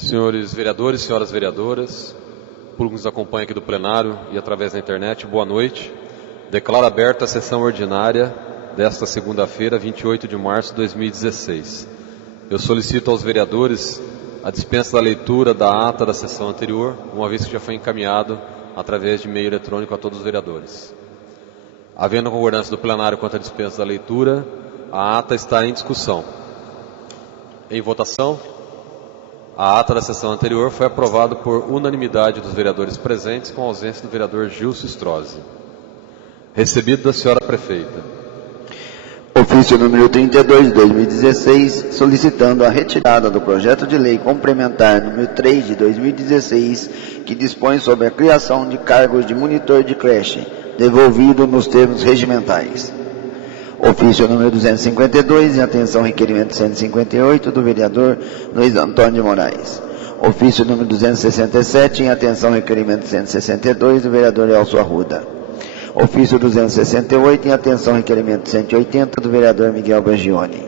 Senhores vereadores, senhoras vereadoras, público que nos acompanha aqui do plenário e através da internet, boa noite. Declaro aberta a sessão ordinária desta segunda-feira, 28 de março de 2016. Eu solicito aos vereadores a dispensa da leitura da ata da sessão anterior, uma vez que já foi encaminhado através de e-mail eletrônico a todos os vereadores. Havendo concordância do plenário quanto à dispensa da leitura, a ata está em discussão. Em votação, a ata da sessão anterior foi aprovada por unanimidade dos vereadores presentes, com a ausência do vereador Gilson Strozzi. Recebido da senhora prefeita. Ofício número 32 de 2016, solicitando a retirada do projeto de lei complementar número 3 de 2016, que dispõe sobre a criação de cargos de monitor de creche, devolvido nos termos regimentais. Ofício número 252, em atenção ao requerimento 158 do vereador Luiz Antônio de Moraes. Ofício número 267, em atenção ao requerimento 162 do vereador Elcio Arruda. Ofício 268, em atenção ao requerimento 180 do vereador Miguel Bragioni.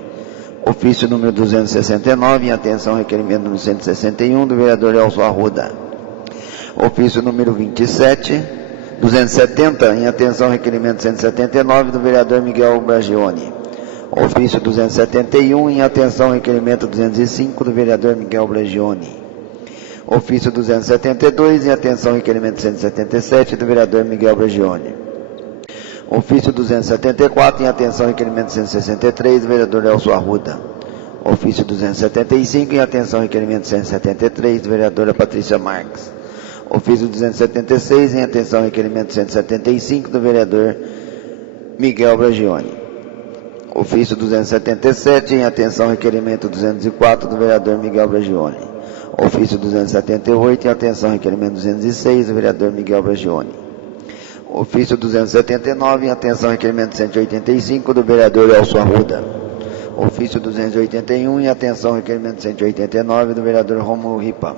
Ofício número 269, em atenção ao requerimento número 161 do vereador Elcio Arruda. Ofício número 270, em atenção ao requerimento 179 do vereador Miguel Bragioni. Ofício 271, em atenção ao requerimento 205 do vereador Miguel Bragioni. Ofício 272, em atenção ao requerimento 177 do vereador Miguel Bragioni. Ofício 274, em atenção ao requerimento 163 do vereador Elcio Arruda. Ofício 275, em atenção ao requerimento 173 do vereadora Patrícia Marques. Ofício 276, em atenção ao requerimento 175 do vereador Miguel Bragioni. Ofício 277, em atenção ao requerimento 204 do vereador Miguel Bragioni. Ofício 278, em atenção ao requerimento 206 do vereador Miguel Bragioni. Ofício 279, em atenção ao requerimento 185 do vereador Elcio Arruda. Ofício 281, em atenção ao requerimento 189 do vereador Rômulo Ripa.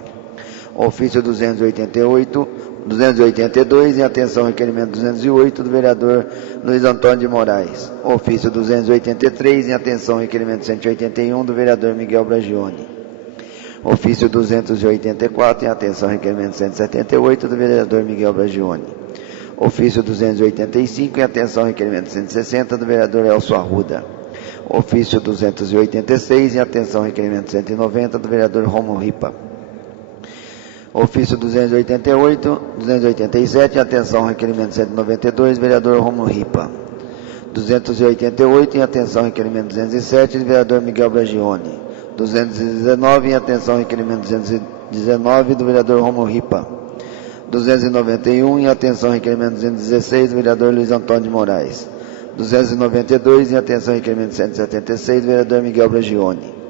Ofício 282, em atenção ao requerimento 208 do vereador Luiz Antônio de Moraes. Ofício 283, em atenção ao requerimento 181 do vereador Miguel Bragioni. Ofício 284, em atenção ao requerimento 178 do vereador Miguel Bragioni. Ofício 285, em atenção ao requerimento 160 do vereador Elcio Arruda. Ofício 286, em atenção ao requerimento 190 do vereador Rômulo Ripa. Ofício 287, em atenção ao requerimento 192 do vereador Rômulo Ripa. 288, em atenção ao requerimento 207 do vereador Miguel Bragioni. 219, em atenção ao requerimento 219 do vereador Rômulo Ripa. 291, em atenção ao requerimento 216 do vereador Luiz Antônio de Moraes. 292, em atenção ao requerimento 176 do vereador Miguel Bragioni.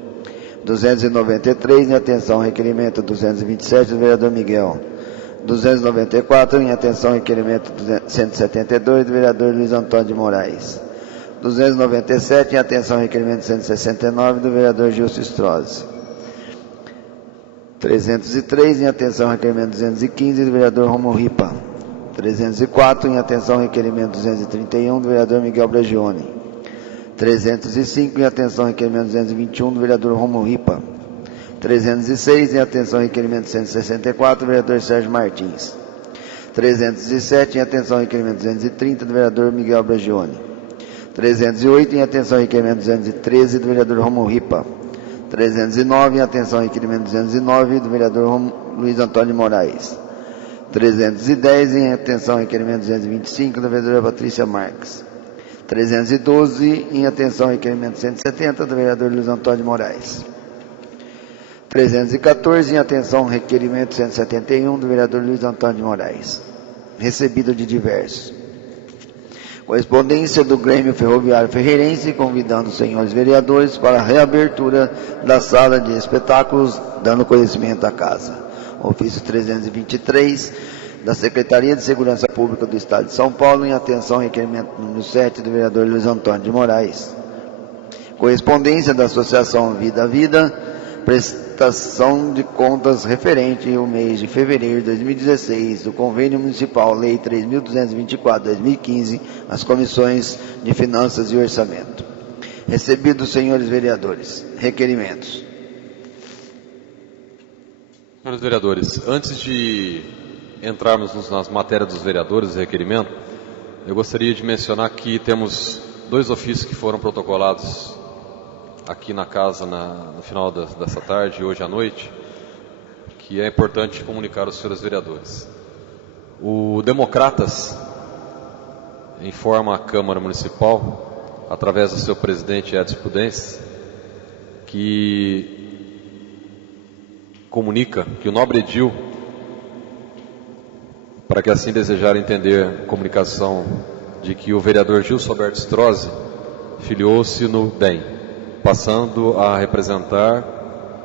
293, em atenção ao requerimento 227 do vereador Miguel. 294, em atenção ao requerimento 172 do vereador Luiz Antônio de Moraes. 297, em atenção ao requerimento 169 do vereador Gilson Strozzi. 303, em atenção ao requerimento 215 do vereador Rômulo Ripa. 304, em atenção ao requerimento 231 do vereador Miguel Bragioni. 305, em atenção ao requerimento 221 do vereador Rômulo Ripa. 306, em atenção ao requerimento 164 do vereador Sérgio Martins. 307, em atenção ao requerimento 230 do vereador Miguel Bragioni. 308, em atenção ao requerimento 213 do vereador Rômulo Ripa. 309, em atenção ao requerimento 209 do vereador Luiz Antônio de Moraes. 310, em atenção ao requerimento 225 da vereadora Patrícia Marques. 312, em atenção ao requerimento 170 do vereador Luiz Antônio de Moraes. 314, em atenção ao requerimento 171 do vereador Luiz Antônio de Moraes. Recebido de diversos. Correspondência do Grêmio Ferroviário Ferreirense, convidando os senhores vereadores para a reabertura da sala de espetáculos, dando conhecimento à casa. Ofício 323, da Secretaria de Segurança Pública do Estado de São Paulo, em atenção ao requerimento número 7 do vereador Luiz Antônio de Moraes. Correspondência da Associação Vida a Vida, prestação de contas referente ao mês de fevereiro de 2016 do Convênio Municipal Lei 3.224/2015, às Comissões de Finanças e Orçamento. Recebidos, senhores vereadores, requerimentos. Senhores vereadores, antes de entrarmos nas matérias dos vereadores e requerimento, eu gostaria de mencionar que temos 2 ofícios que foram protocolados aqui na casa no final dessa tarde e hoje à noite, que é importante comunicar aos senhores vereadores. O Democratas informa a Câmara Municipal, através do seu presidente Edson Pudense, que comunica que o nobre edil, para que assim desejar entender a comunicação de que o vereador Gilson Alberto Strozzi filiou-se no DEM, passando a representar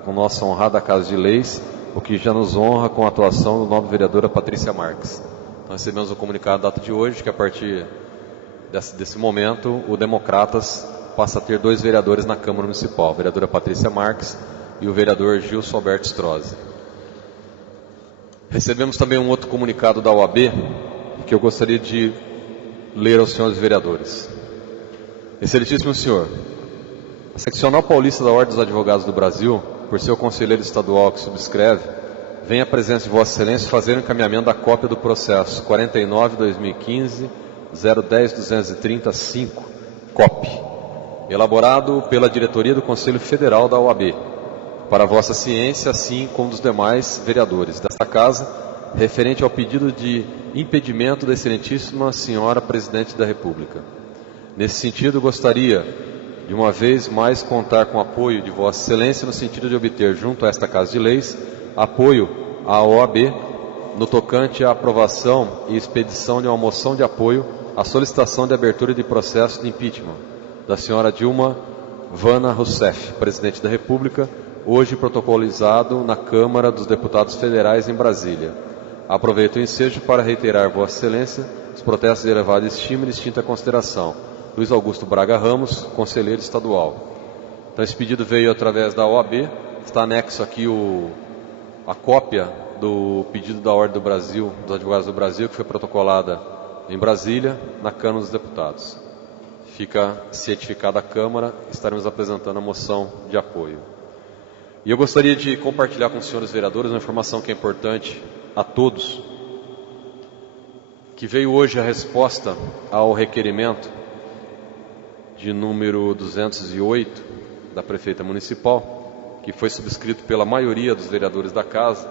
com nossa honrada Casa de Leis, o que já nos honra com a atuação da nobre vereadora Patrícia Marques. Nós recebemos o comunicado da data de hoje, que a partir desse momento o Democratas passa a ter 2 vereadores na Câmara Municipal, a vereadora Patrícia Marques e o vereador Gilson Alberto Strozzi. Recebemos também um outro comunicado da OAB, que eu gostaria de ler aos senhores vereadores. Excelentíssimo senhor, a Seccional Paulista da Ordem dos Advogados do Brasil, por seu conselheiro estadual que subscreve, vem à presença de Vossa Excelência fazer o encaminhamento da cópia do processo 49/2015, 010-230-5, COP, elaborado pela diretoria do Conselho Federal da OAB, para vossa ciência, assim como dos demais vereadores desta casa, referente ao pedido de impedimento da excelentíssima senhora Presidente da República. Nesse sentido, gostaria, de uma vez mais, contar com o apoio de Vossa Excelência no sentido de obter, junto a esta Casa de Leis, apoio à OAB no tocante à aprovação e expedição de uma moção de apoio à solicitação de abertura de processo de impeachment da senhora Dilma Vana Rousseff, Presidente da República, hoje protocolizado na Câmara dos Deputados Federais em Brasília. Aproveito o ensejo para reiterar Vossa Excelência os protestos de elevada estima e distinta consideração. Luiz Augusto Braga Ramos, Conselheiro Estadual. Então esse pedido veio através da OAB, está anexo aqui a cópia do pedido da Ordem do Brasil, dos Advogados do Brasil, que foi protocolada em Brasília, na Câmara dos Deputados. Fica cientificada a Câmara, estaremos apresentando a moção de apoio. E eu gostaria de compartilhar com os senhores vereadores uma informação que é importante a todos, que veio hoje a resposta ao requerimento de número 208 da Prefeita Municipal, que foi subscrito pela maioria dos vereadores da Casa,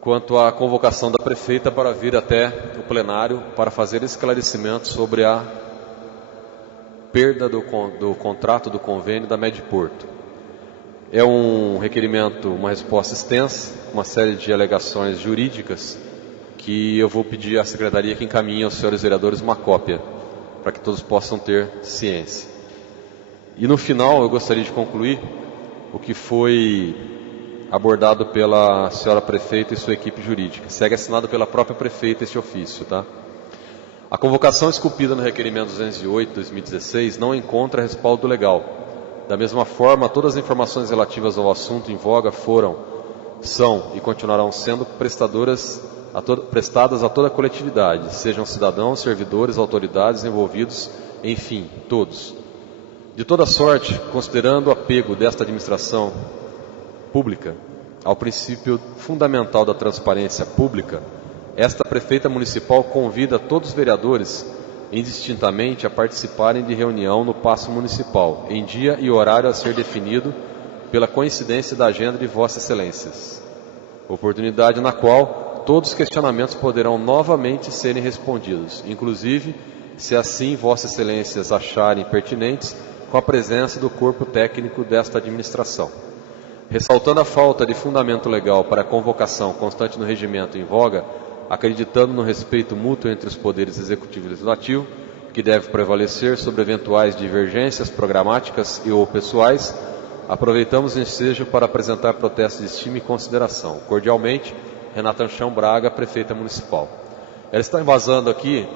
quanto à convocação da Prefeita para vir até o plenário para fazer esclarecimento sobre a perda do contrato do convênio da Mediporto. É um requerimento, uma resposta extensa, uma série de alegações jurídicas que eu vou pedir à Secretaria que encaminhe aos senhores vereadores uma cópia, para que todos possam ter ciência. E no final eu gostaria de concluir o que foi abordado pela senhora Prefeita e sua equipe jurídica. Segue assinado pela própria Prefeita este ofício, tá? A convocação esculpida no requerimento 208/2016 não encontra respaldo legal. Da mesma forma, todas as informações relativas ao assunto em voga são e continuarão sendo prestadas a toda a coletividade, sejam cidadãos, servidores, autoridades envolvidos, enfim, todos. De toda sorte, considerando o apego desta administração pública ao princípio fundamental da transparência pública, esta Prefeita Municipal convida todos os vereadores indistintamente a participarem de reunião no Paço Municipal, em dia e horário a ser definido pela coincidência da agenda de Vossas Excelências, oportunidade na qual todos os questionamentos poderão novamente serem respondidos, inclusive, se assim Vossas Excelências acharem pertinentes, com a presença do corpo técnico desta administração. Ressaltando a falta de fundamento legal para a convocação constante no regimento em voga, acreditando no respeito mútuo entre os poderes executivo e legislativo, que deve prevalecer sobre eventuais divergências programáticas e ou pessoais, aproveitamos o ensejo para apresentar protestos de estima e consideração. Cordialmente, Renata Anchão Braga, Prefeita Municipal. Ela está embasando aqui,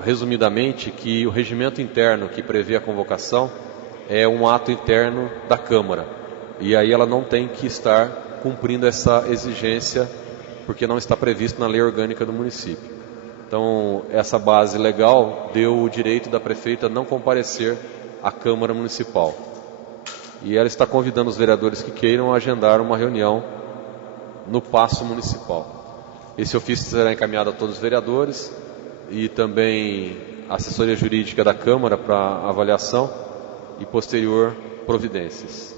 resumidamente, que o regimento interno que prevê a convocação é um ato interno da Câmara. E aí ela não tem que estar cumprindo essa exigência porque não está previsto na lei orgânica do município. Então, essa base legal deu o direito da Prefeita não comparecer à Câmara Municipal. e ela está convidando os vereadores que queiram a agendar uma reunião no Paço Municipal. Esse ofício será encaminhado a todos os vereadores e também a assessoria jurídica da Câmara para avaliação e posterior providências.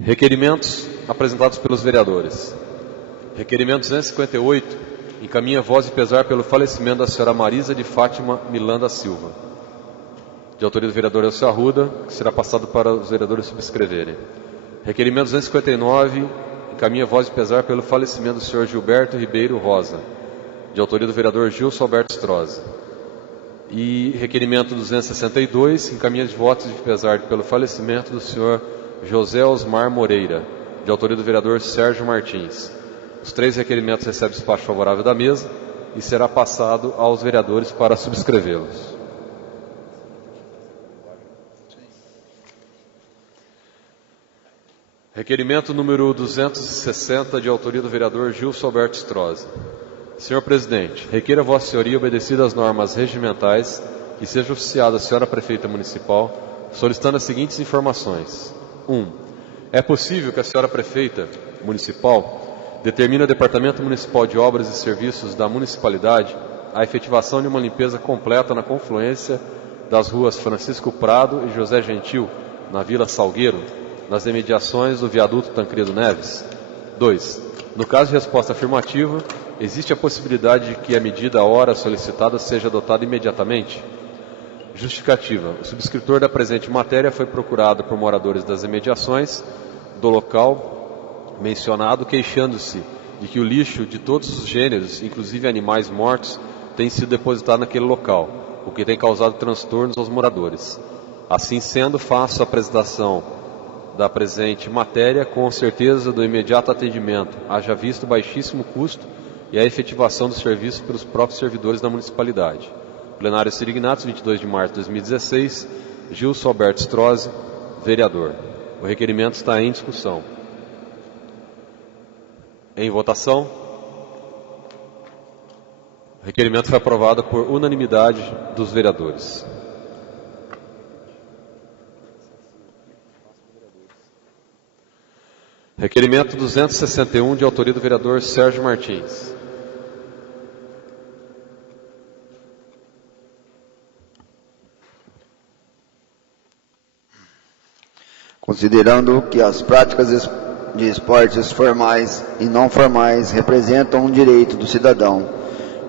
Requerimentos apresentados pelos vereadores. Requerimento 258, encaminha voz de pesar pelo falecimento da senhora Marisa de Fátima Milanda Silva, de autoria do vereador Elcio Arruda, que será passado para os vereadores subscreverem. Requerimento 259, encaminha voz de pesar pelo falecimento do senhor Gilberto Ribeiro Rosa, de autoria do vereador Gilson Alberto Strozzi. E requerimento 262, encaminha de votos de pesar pelo falecimento do senhor José Osmar Moreira, de autoria do vereador Sérgio Martins. Os 3 requerimentos recebem despacho favorável da mesa e será passado aos vereadores para subscrevê-los. Requerimento número 260, de autoria do vereador Gilson Alberto Strozzi. Senhor presidente, requeira a vossa senhoria, obedecidas as normas regimentais, que seja oficiada a senhora prefeita municipal, solicitando as seguintes informações. 1. É possível que a senhora prefeita municipal determine ao Departamento Municipal de Obras e Serviços da municipalidade a efetivação de uma limpeza completa na confluência das ruas Francisco Prado e José Gentil, na Vila Salgueiro, nas imediações do viaduto Tancredo Neves? 2. No caso de resposta afirmativa, existe a possibilidade de que a medida, a hora solicitada, seja adotada imediatamente? Justificativa. O subscritor da presente matéria foi procurado por moradores das imediações do local mencionado, queixando-se de que o lixo de todos os gêneros, inclusive animais mortos, tem sido depositado naquele local, o que tem causado transtornos aos moradores. Assim sendo, faço a apresentação da presente matéria com certeza do imediato atendimento, haja visto o baixíssimo custo e a efetivação do serviço pelos próprios servidores da municipalidade. Plenário Sirignatos, 22 de março de 2016, Gilson Alberto Strozzi, vereador. O requerimento está em discussão. Em votação. O requerimento foi aprovado por unanimidade dos vereadores. Requerimento 261, de autoria do vereador Sérgio Martins. Considerando que as práticas de esportes formais e não formais representam um direito do cidadão,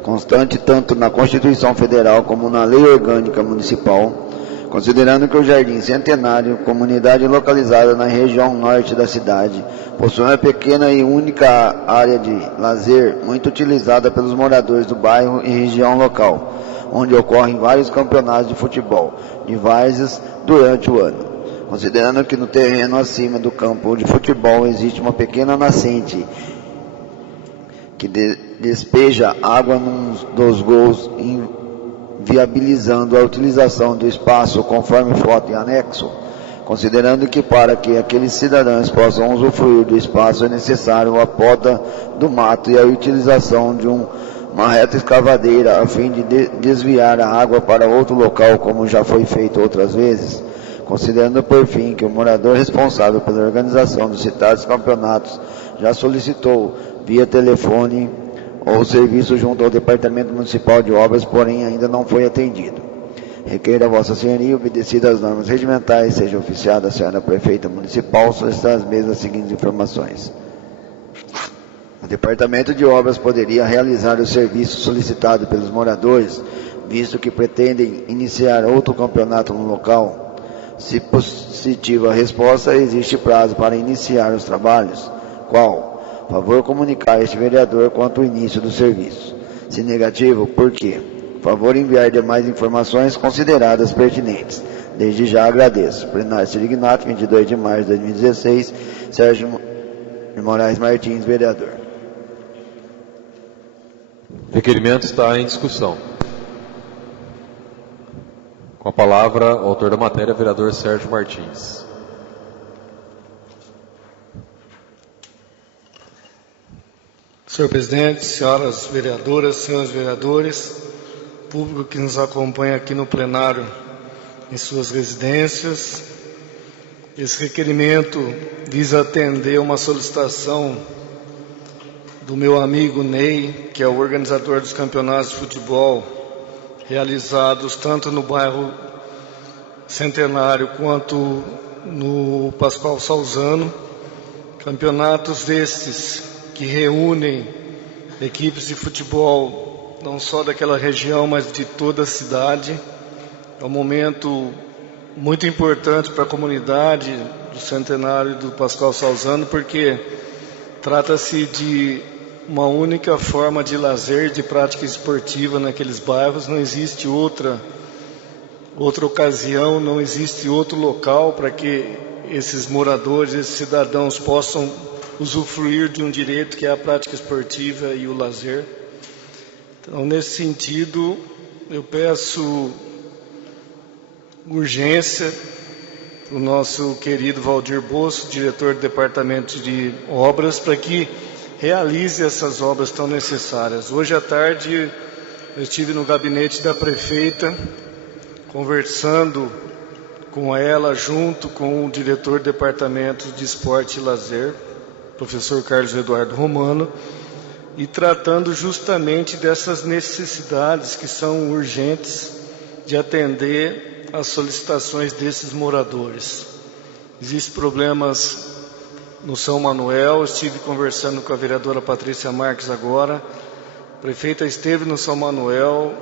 constante tanto na Constituição Federal como na Lei Orgânica Municipal, considerando que o Jardim Centenário, comunidade localizada na região norte da cidade, possui uma pequena e única área de lazer muito utilizada pelos moradores do bairro e região local, onde ocorrem vários campeonatos de futebol de várzeas durante o ano. Considerando que no terreno acima do campo de futebol existe uma pequena nascente que despeja água num dos gols, viabilizando a utilização do espaço conforme foto em anexo, considerando que para que aqueles cidadãos possam usufruir do espaço é necessário a poda do mato e a utilização de uma reta escavadeira a fim de desviar a água para outro local, como já foi feito outras vezes, considerando por fim que o morador responsável pela organização dos citados campeonatos já solicitou via telefone ou serviço junto ao Departamento Municipal de Obras, porém ainda não foi atendido. Requeira a Vossa Senhoria, obedecidas as normas regimentais, seja oficiada a senhora prefeita municipal, solicitar as mesmas seguintes informações. O Departamento de Obras poderia realizar o serviço solicitado pelos moradores, visto que pretendem iniciar outro campeonato no local. Se positiva a resposta, existe prazo para iniciar os trabalhos. Qual? Favor comunicar a este vereador quanto ao início do serviço. Se negativo, por quê? Favor enviar demais informações consideradas pertinentes. Desde já agradeço. Plenário Sirignato, 22 de março de 2016, Sérgio Moraes Martins, vereador. O requerimento está em discussão. Com a palavra, o autor da matéria, vereador Sérgio Martins. Senhor presidente, senhoras vereadoras, senhores vereadores, público que nos acompanha aqui no plenário em suas residências, Esse requerimento visa atender uma solicitação do meu amigo Ney, que é o organizador dos campeonatos de futebol realizados tanto no bairro Centenário quanto no Pascoal Salzano. Campeonatos estes que reúnem equipes de futebol não só daquela região, mas de toda a cidade. É um momento muito importante para a comunidade do Centenário e do Pascoal Salzano, porque trata-se de uma única forma de lazer, de prática esportiva naqueles bairros. Não existe outra ocasião, não existe outro local para que esses moradores, esses cidadãos possam usufruir de um direito que é a prática esportiva e o lazer. Então, nesse sentido, eu peço urgência para o nosso querido Valdir Bosso, diretor do Departamento de Obras, para que realize essas obras tão necessárias. Hoje à tarde eu estive no gabinete da prefeita, conversando com ela, junto com o diretor do Departamento de Esporte e Lazer, professor Carlos Eduardo Romano, e tratando justamente dessas necessidades que são urgentes de atender às solicitações desses moradores. Existem problemas no São Manuel, estive conversando com a vereadora Patrícia Marques agora, a prefeita esteve no São Manuel,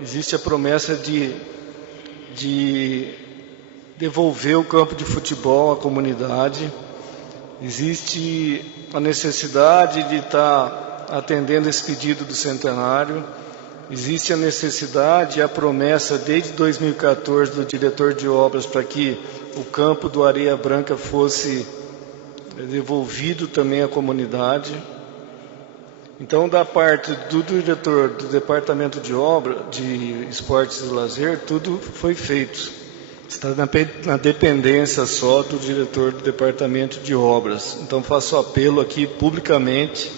existe a promessa de devolver o campo de futebol à comunidade, existe a necessidade de estar atendendo esse pedido do Centenário, existe a necessidade e a promessa desde 2014 do diretor de obras para que o campo do Areia Branca fosse devolvido também à comunidade. Então, da parte do diretor do Departamento de Obras, de Esportes e Lazer, tudo foi feito. Está na dependência só do diretor do Departamento de Obras. Então, faço apelo aqui publicamente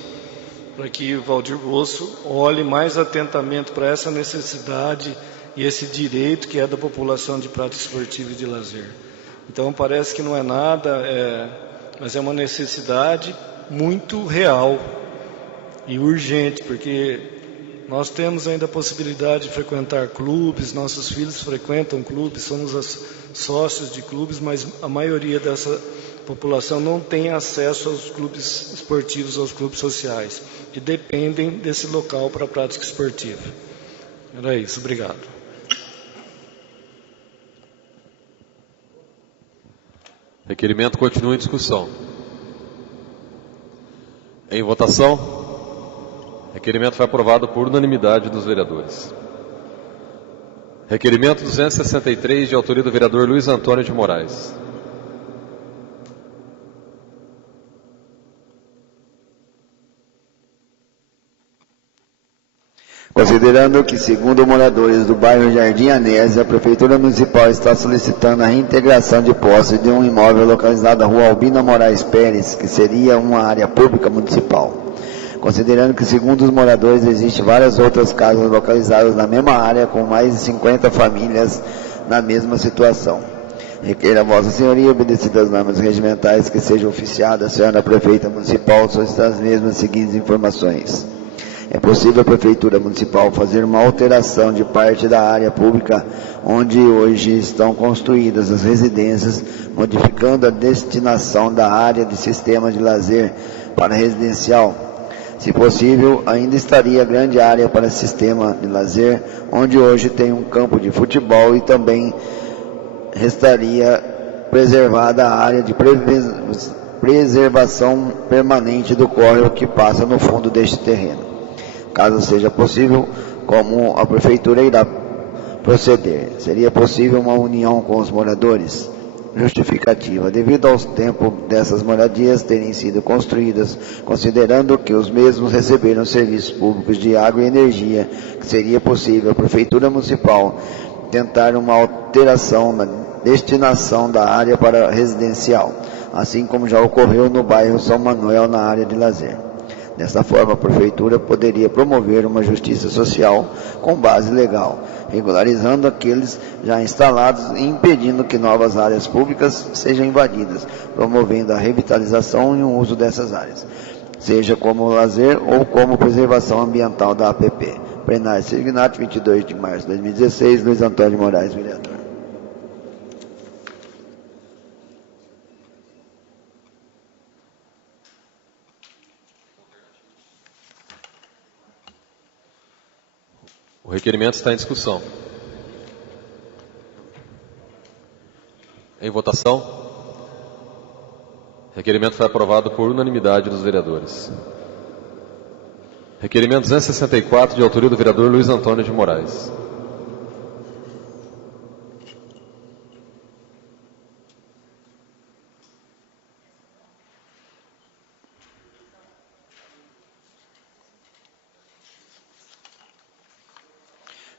para que o Valdir Bosso olhe mais atentamente para essa necessidade e esse direito que é da população de prática esportiva e de lazer. Então, parece que não é nada, mas é uma necessidade muito real e urgente, porque nós temos ainda a possibilidade de frequentar clubes, nossos filhos frequentam clubes, somos sócios de clubes, mas a maioria dessa população não tem acesso aos clubes esportivos, aos clubes sociais, e dependem desse local para a prática esportiva. Era isso, obrigado. Requerimento continua em discussão. Em votação. Requerimento foi aprovado por unanimidade dos vereadores. Requerimento 263, de autoria do vereador Luiz Antônio de Moraes. Considerando que, segundo moradores do bairro Jardim Anésia, a Prefeitura Municipal está solicitando a reintegração de posse de um imóvel localizado na rua Albina Moraes Pérez, que seria uma área pública municipal. Considerando que, segundo os moradores, existem várias outras casas localizadas na mesma área, com mais de 50 famílias na mesma situação. Requeira a Vossa Senhoria, obedecidas as normas regimentais, que seja oficiada a senhora Prefeita Municipal, solicitar as mesmas seguintes informações. É possível a Prefeitura Municipal fazer uma alteração de parte da área pública onde hoje estão construídas as residências, modificando a destinação da área de sistema de lazer para residencial. Se possível, ainda estaria grande área para sistema de lazer, onde hoje tem um campo de futebol, e também restaria preservada a área de preservação permanente do córrego que passa no fundo deste terreno. Caso seja possível, como a Prefeitura irá proceder? Seria possível uma união com os moradores? Justificativa. Devido aos tempos dessas moradias terem sido construídas, considerando que os mesmos receberam serviços públicos de água e energia, que seria possível a Prefeitura Municipal tentar uma alteração na destinação da área para residencial, assim como já ocorreu no bairro São Manuel, na área de lazer. Dessa forma, a Prefeitura poderia promover uma justiça social com base legal, regularizando aqueles já instalados e impedindo que novas áreas públicas sejam invadidas, promovendo a revitalização e o uso dessas áreas, seja como lazer ou como preservação ambiental da APP. Plenário Signato, 22 de março de 2016, Luiz Antônio de Moraes, vereador. O requerimento está em discussão. Em votação. O requerimento foi aprovado por unanimidade dos vereadores. Requerimento 264, de autoria do vereador Luiz Antônio de Moraes.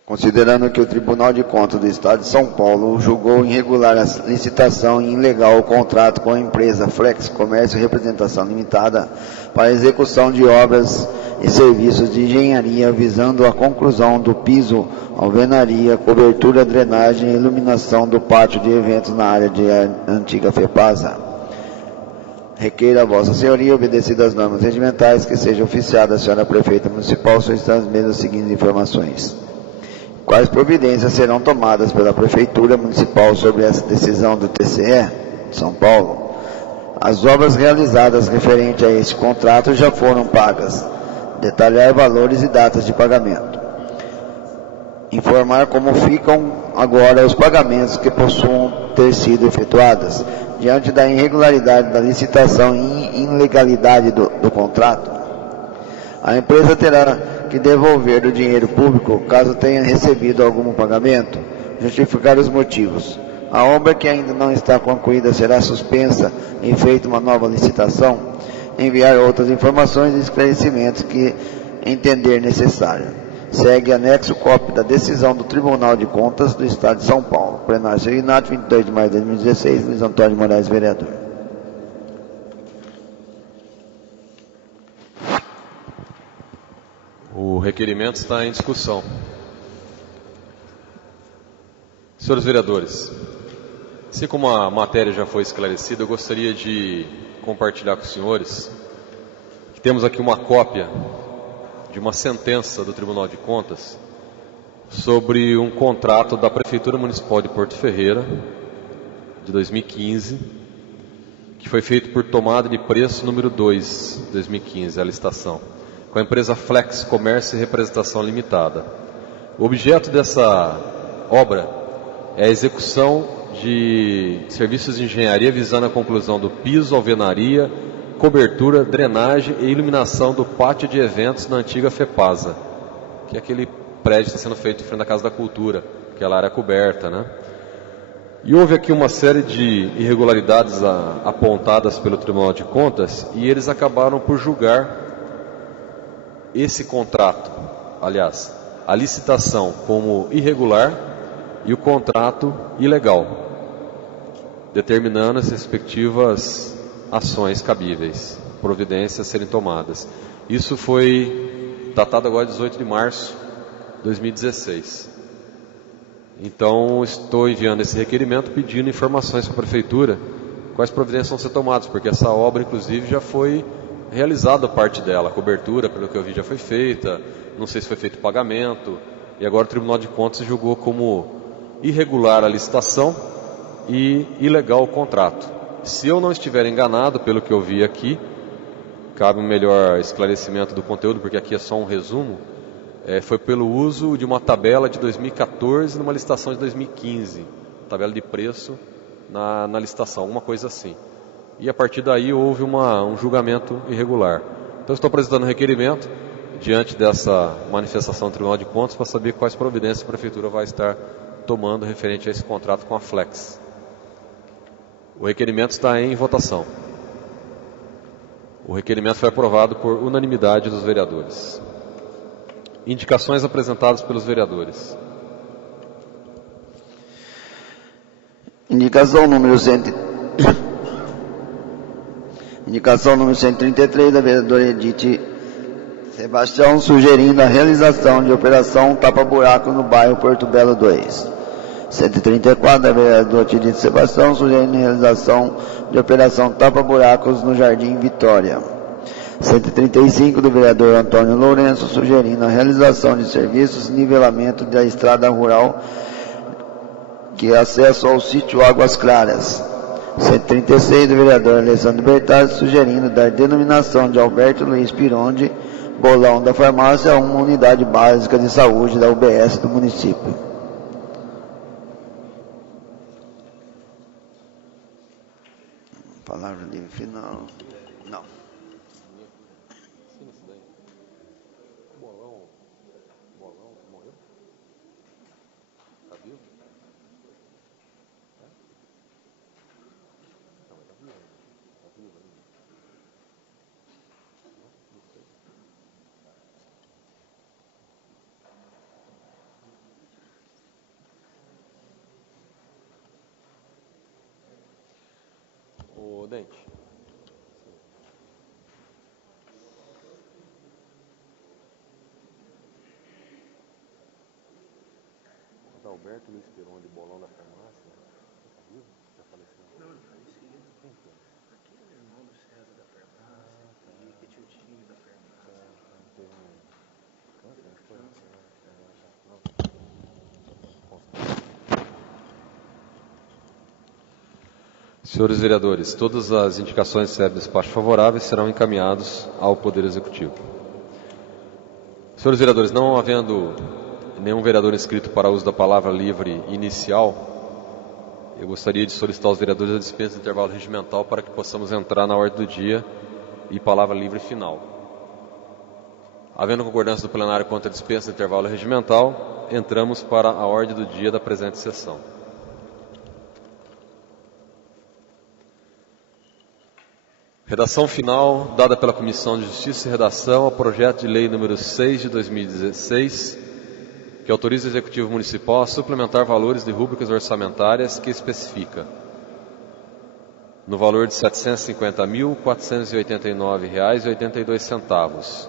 Considerando que o Tribunal de Contas do Estado de São Paulo julgou irregular a licitação e ilegal o contrato com a empresa Flex Comércio e Representação Limitada para a execução de obras e serviços de engenharia visando a conclusão do piso, alvenaria, cobertura, drenagem e iluminação do pátio de eventos na área de antiga FEPASA. Requeira a Vossa Senhoria, obedecidas as normas regimentais, que seja oficiada a Senhora Prefeita Municipal solicitando as mesmas seguintes informações. Quais providências serão tomadas pela Prefeitura Municipal sobre essa decisão do TCE de São Paulo? As obras realizadas referente a este contrato já foram pagas. Detalhar valores e datas de pagamento. Informar como ficam agora os pagamentos que possuam ter sido efetuados diante da irregularidade da licitação e ilegalidade do contrato. A empresa terá que devolver o dinheiro público caso tenha recebido algum pagamento, justificar os motivos. A obra que ainda não está concluída será suspensa e feita uma nova licitação, enviar outras informações e esclarecimentos que entender necessário. Segue anexo cópia da decisão do Tribunal de Contas do Estado de São Paulo. Plenário Signato, 22 de maio de 2016, Luiz Antônio de Moraes, vereador. O requerimento está em discussão. Senhores vereadores, assim como a matéria já foi esclarecida, eu gostaria de compartilhar com os senhores que temos aqui uma cópia de uma sentença do Tribunal de Contas sobre um contrato da Prefeitura Municipal de Porto Ferreira, de 2015, que foi feito por tomada de preço número 2, 2015, a licitação, com a empresa Flex Comércio e Representação Limitada. O objeto dessa obra é a execução de serviços de engenharia visando a conclusão do piso, alvenaria, cobertura, drenagem e iluminação do pátio de eventos na antiga FEPASA, que é aquele prédio que está sendo feito em frente à Casa da Cultura, aquela área coberta, né? E houve aqui uma série de irregularidades apontadas pelo Tribunal de Contas e eles acabaram por julgar esse contrato, aliás, a licitação como irregular e o contrato ilegal, determinando as respectivas ações cabíveis, providências a serem tomadas. Isso foi datado agora 18 de março de 2016. Então, estou enviando esse requerimento pedindo informações para a Prefeitura, quais providências vão ser tomadas, porque essa obra, inclusive, já foi realizada parte dela, a cobertura, pelo que eu vi, já foi feita, não sei se foi feito pagamento, e agora o Tribunal de Contas julgou como irregular a licitação e ilegal o contrato. Se eu não estiver enganado, pelo que eu vi aqui, cabe um melhor esclarecimento do conteúdo, porque aqui é só um resumo, foi pelo uso de uma tabela de 2014 numa licitação de 2015, tabela de preço na licitação, alguma coisa assim. E a partir daí houve um julgamento irregular. Então estou apresentando um requerimento diante dessa manifestação do Tribunal de Contas para saber quais providências a Prefeitura vai estar tomando referente a esse contrato com a Flex. O requerimento está em votação. O requerimento foi aprovado por unanimidade dos vereadores. Indicações apresentadas pelos vereadores. Indicação número 133 da vereadora Edith Sebastião sugerindo a realização de operação tapa-buraco no bairro Porto Belo 2. 134 da vereador Tirito Sebastião sugerindo a realização de operação tapa-buracos no Jardim Vitória. 135 do vereador Antônio Lourenço sugerindo a realização de serviços de nivelamento da estrada rural que é acesso ao sítio Águas Claras. 136 do vereador Alessandro Bertazzi sugerindo dar denominação de Alberto Luiz Pironde, Bolão da Farmácia, a uma unidade básica de saúde da UBS do município. Palavra livre final. Não. Ô, Dente. Alberto Luiz Pironde, Bolão da Farmácia. Tá vivo? Já faleceu? Não, ele faleceu. Quem que é? Aquele é irmão do César da Farmácia, que tinha o time da Farmácia. Teve um câncer, não foi? Senhores vereadores, todas as indicações de despacho favoráveis serão encaminhadas ao Poder Executivo. Senhores vereadores, não havendo nenhum vereador inscrito para uso da palavra livre inicial, eu gostaria de solicitar aos vereadores a dispensa de intervalo regimental para que possamos entrar na ordem do dia e palavra livre final. Havendo concordância do plenário quanto à dispensa de intervalo regimental, entramos para a ordem do dia da presente sessão. Redação final dada pela Comissão de Justiça e Redação ao projeto de lei número 6 de 2016, que autoriza o Executivo Municipal a suplementar valores de rúbricas orçamentárias que especifica no valor de R$ 750.489,82.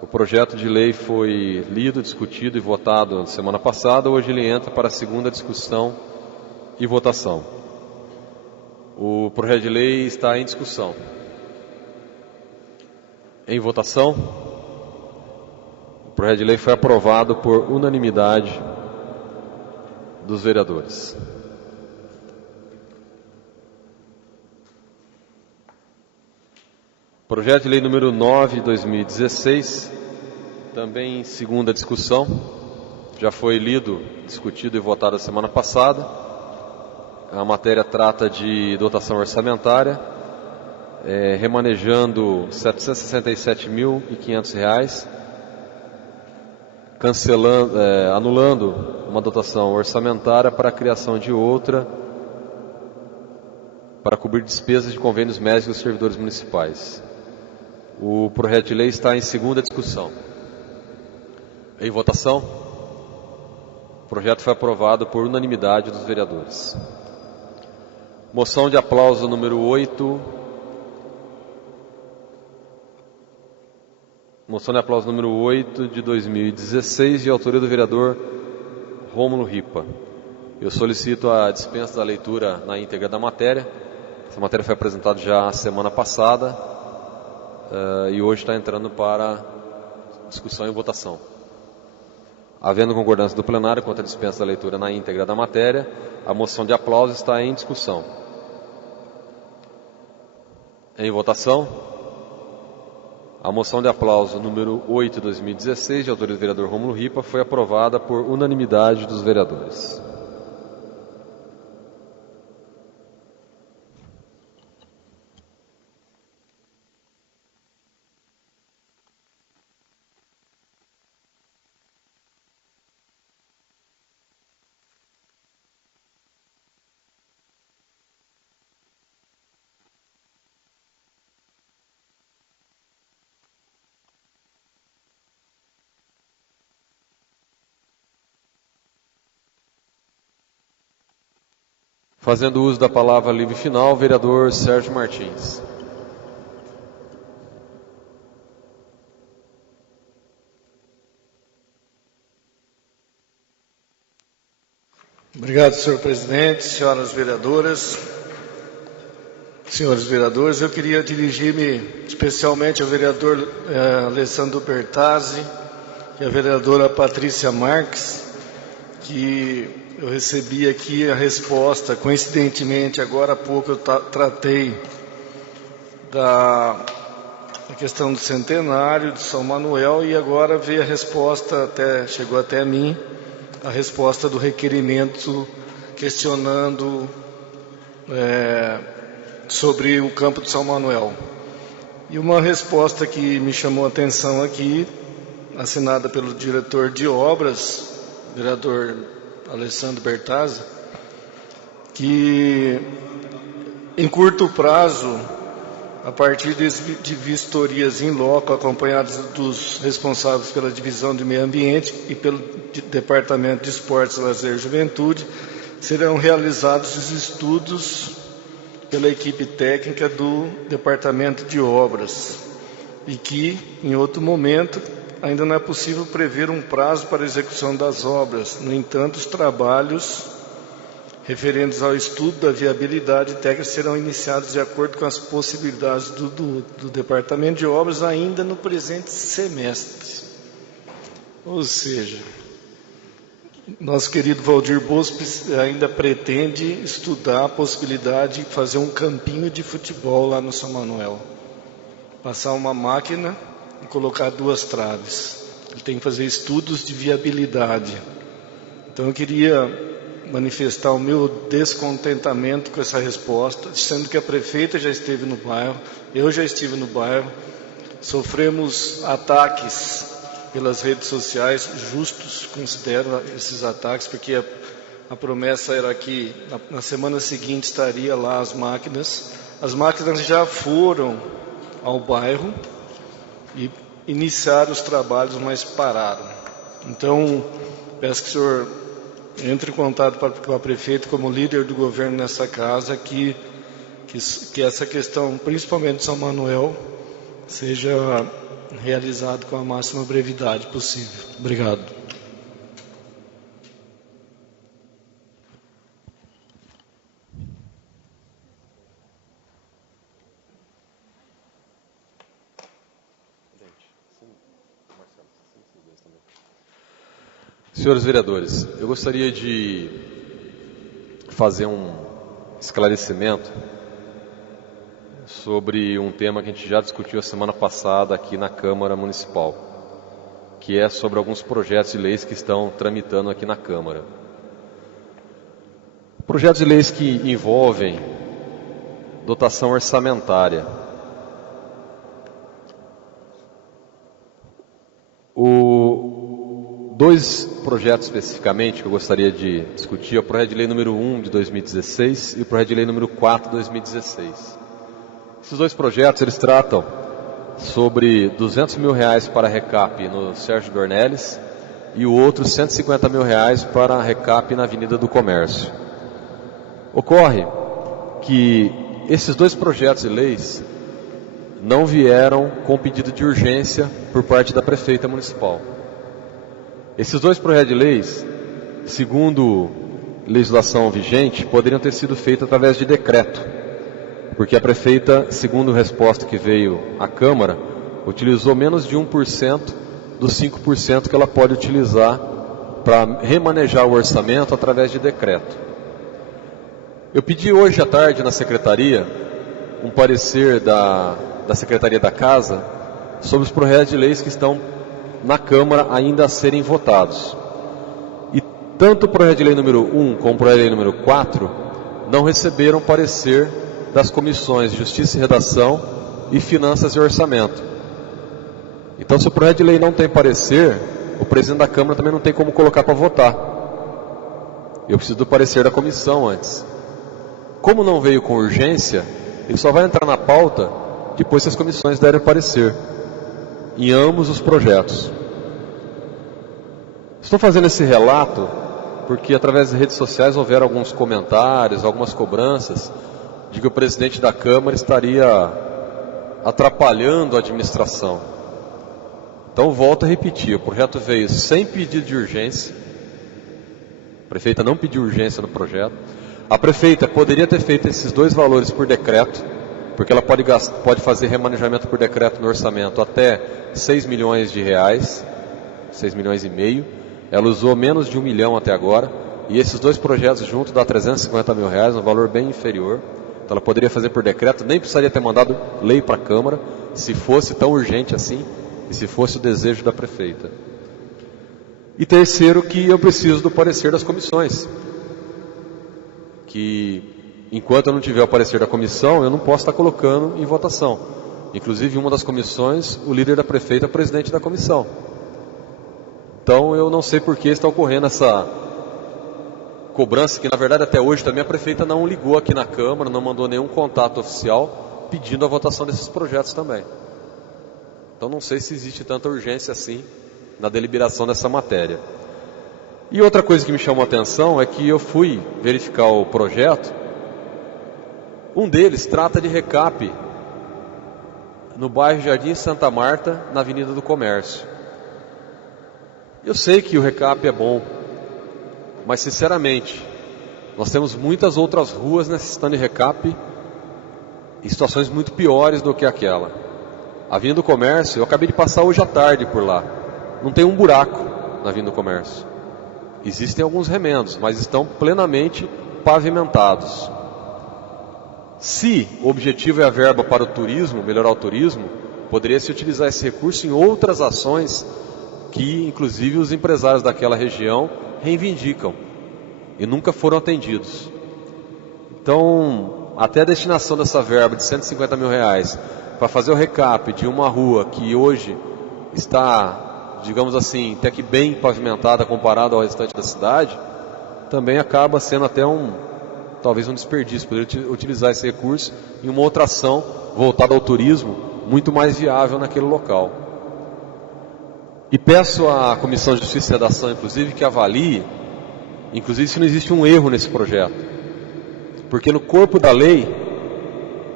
O projeto de lei foi lido, discutido e votado na semana passada. Hoje ele entra para a segunda discussão e votação. O projeto de lei está em discussão. Em votação, o projeto de lei foi aprovado por unanimidade dos vereadores. Projeto de lei número 9 de 2016, também em segunda discussão, já foi lido, discutido e votado a semana passada. A matéria trata de dotação orçamentária, remanejando R$ 767.500, anulando uma dotação orçamentária para a criação de outra, para cobrir despesas de convênios médicos dos servidores municipais. O projeto de lei está em segunda discussão. Em votação, o projeto foi aprovado por unanimidade dos vereadores. Moção de aplauso número 8. Moção de aplauso número 8 de 2016, de autoria do vereador Rômulo Ripa. Eu solicito a dispensa da leitura na íntegra da matéria. Essa matéria foi apresentada já semana passada e hoje está entrando para discussão e votação. Havendo concordância do plenário quanto à dispensa da leitura na íntegra da matéria, a moção de aplauso está em discussão. Em votação, a moção de aplauso número 8 de 2016, de autoria do vereador Rômulo Ripa, foi aprovada por unanimidade dos vereadores. Fazendo uso da palavra livre final, o vereador Sérgio Martins. Obrigado, senhor presidente, senhoras vereadoras, senhores vereadores. Eu queria dirigir-me especialmente ao vereador Alessandro Bertazzi e à vereadora Patrícia Marques, que eu recebi aqui a resposta, coincidentemente, agora há pouco eu tratei da questão do centenário de São Manuel e agora veio a resposta, chegou até mim, a resposta do requerimento questionando sobre o campo de São Manuel. E uma resposta que me chamou a atenção aqui, assinada pelo diretor de obras, vereador Alessandro Bertazzi, que em curto prazo, a partir de vistorias em loco, acompanhadas dos responsáveis pela divisão de meio ambiente e pelo Departamento de Esportes, Lazer e Juventude, serão realizados os estudos pela equipe técnica do Departamento de Obras e que, em outro momento, ainda não é possível prever um prazo para a execução das obras. No entanto, os trabalhos referentes ao estudo da viabilidade técnica serão iniciados de acordo com as possibilidades do Departamento de Obras ainda no presente semestre. Ou seja, nosso querido Valdir Bosco ainda pretende estudar a possibilidade de fazer um campinho de futebol lá no São Manuel. Passar uma máquina e colocar 2 traves. Ele tem que fazer estudos de viabilidade. Então eu queria manifestar o meu descontentamento com essa resposta, sendo que a prefeita já esteve no bairro, eu já estive no bairro, sofremos ataques pelas redes sociais, justos, considero esses ataques, porque a promessa era que na semana seguinte estaria lá as máquinas já foram ao bairro e iniciaram os trabalhos, mas pararam. Então, peço que o senhor entre em contato com a prefeita, como líder do governo nessa casa, que essa questão, principalmente de São Manuel, seja realizada com a máxima brevidade possível. Obrigado. Senhores vereadores, eu gostaria de fazer um esclarecimento sobre um tema que a gente já discutiu a semana passada aqui na Câmara Municipal, que é sobre alguns projetos de leis que estão tramitando aqui na Câmara. Projetos de leis que envolvem dotação orçamentária. Dois projetos especificamente que eu gostaria de discutir é o projeto de lei número 1 de 2016 e o projeto de lei número 4 de 2016. Esses 2 projetos, eles tratam sobre R$200 mil para recap no Sérgio Dornelles e o outro R$150 mil para recap na Avenida do Comércio. Ocorre que esses 2 projetos de leis não vieram com pedido de urgência por parte da prefeita municipal. Esses 2 projetos de leis, segundo legislação vigente, poderiam ter sido feitos através de decreto, porque a prefeita, segundo a resposta que veio à Câmara, utilizou menos de 1% dos 5% que ela pode utilizar para remanejar o orçamento através de decreto. Eu pedi hoje à tarde na secretaria um parecer da Secretaria da Casa sobre os projetos de leis que estão na Câmara ainda a serem votados. E tanto o projeto de lei número 1 como o projeto de lei número 4 não receberam parecer das comissões de Justiça e Redação e Finanças e Orçamento. Então, se o projeto de lei não tem parecer, o presidente da Câmara também não tem como colocar para votar. Eu preciso do parecer da comissão antes. Como não veio com urgência, ele só vai entrar na pauta depois que as comissões derem parecer em ambos os projetos. Estou fazendo esse relato porque através das redes sociais houveram alguns comentários, algumas cobranças de que o presidente da Câmara estaria atrapalhando a administração. Então volto a repetir, o projeto veio sem pedido de urgência, A prefeita não pediu urgência no projeto. A prefeita poderia ter feito esses 2 valores por decreto, porque ela pode fazer remanejamento por decreto no orçamento até 6 milhões de reais, 6 milhões e meio. Ela usou menos de 1 milhão até agora, e esses 2 projetos juntos dá 350 mil reais, um valor bem inferior. Então ela poderia fazer por decreto, nem precisaria ter mandado lei para a Câmara, se fosse tão urgente assim, e se fosse o desejo da prefeita. E terceiro, que eu preciso do parecer das comissões, que enquanto eu não tiver o parecer da comissão, eu não posso estar colocando em votação. Inclusive, em uma das comissões, o líder da prefeita é o presidente da comissão. Então, eu não sei por que está ocorrendo essa cobrança, que na verdade até hoje também a prefeita não ligou aqui na Câmara, não mandou nenhum contato oficial pedindo a votação desses projetos também. Então, não sei se existe tanta urgência assim na deliberação dessa matéria. E outra coisa que me chamou a atenção é que eu fui verificar o projeto. Um deles trata de recap no bairro Jardim Santa Marta, na Avenida do Comércio. Eu sei que o recap é bom, mas sinceramente, nós temos muitas outras ruas necessitando de recap em situações muito piores do que aquela. A Avenida do Comércio, eu acabei de passar hoje à tarde por lá. Não tem um buraco na Avenida do Comércio. Existem alguns remendos, mas estão plenamente pavimentados. Se o objetivo é a verba para o turismo, melhorar o turismo, poderia-se utilizar esse recurso em outras ações que, inclusive, os empresários daquela região reivindicam e nunca foram atendidos. Então, até a destinação dessa verba de 150 mil reais para fazer o recap de uma rua que hoje está, digamos assim, até que bem pavimentada comparado ao restante da cidade, também acaba sendo até talvez um desperdício, poderia utilizar esse recurso em uma outra ação voltada ao turismo, muito mais viável naquele local. E peço à Comissão de Justiça e Redação, inclusive, que avalie, inclusive, se não existe um erro nesse projeto. Porque no corpo da lei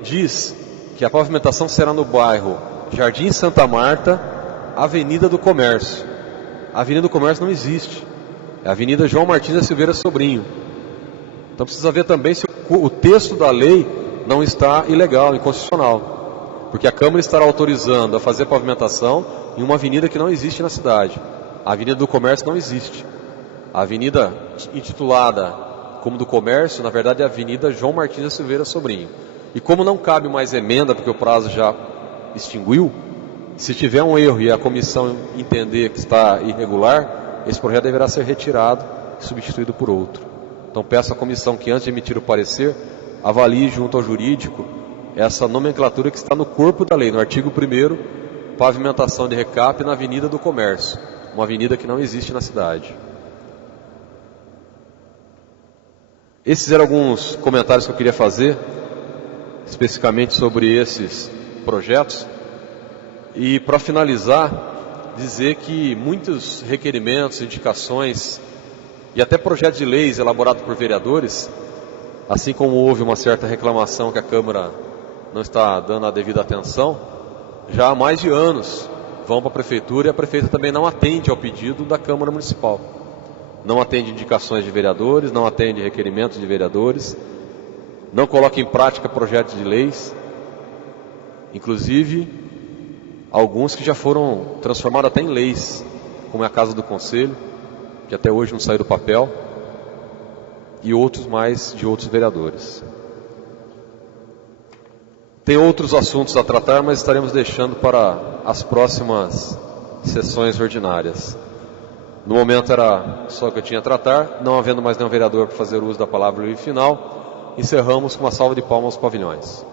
diz que a pavimentação será no bairro Jardim Santa Marta, Avenida do Comércio. A Avenida do Comércio não existe. É a Avenida João Martins da Silveira Sobrinho. Então precisa ver também se o texto da lei não está ilegal, inconstitucional. Porque a Câmara estará autorizando a fazer pavimentação em uma avenida que não existe na cidade. A Avenida do Comércio não existe. A avenida intitulada como do Comércio, na verdade é a Avenida João Martins da Silveira Sobrinho. E como não cabe mais emenda, porque o prazo já extinguiu, se tiver um erro e a comissão entender que está irregular, esse projeto deverá ser retirado e substituído por outro. Então peço à comissão que, antes de emitir o parecer, avalie junto ao jurídico essa nomenclatura que está no corpo da lei, no artigo 1º, pavimentação de recap na Avenida do Comércio, uma avenida que não existe na cidade. Esses eram alguns comentários que eu queria fazer, especificamente sobre esses projetos. E para finalizar, dizer que muitos requerimentos, indicações e até projetos de leis elaborados por vereadores, assim como houve uma certa reclamação que a Câmara não está dando a devida atenção, já há mais de anos vão para a Prefeitura e a Prefeita também não atende ao pedido da Câmara Municipal. Não atende indicações de vereadores, não atende requerimentos de vereadores, não coloca em prática projetos de leis, inclusive alguns que já foram transformados até em leis, como é a Casa do Conselho, que até hoje não saiu do papel, e outros mais de outros vereadores. Tem outros assuntos a tratar, mas estaremos deixando para as próximas sessões ordinárias. No momento era só o que eu tinha a tratar, não havendo mais nenhum vereador para fazer uso da palavra livre final, encerramos com uma salva de palmas aos pavilhões.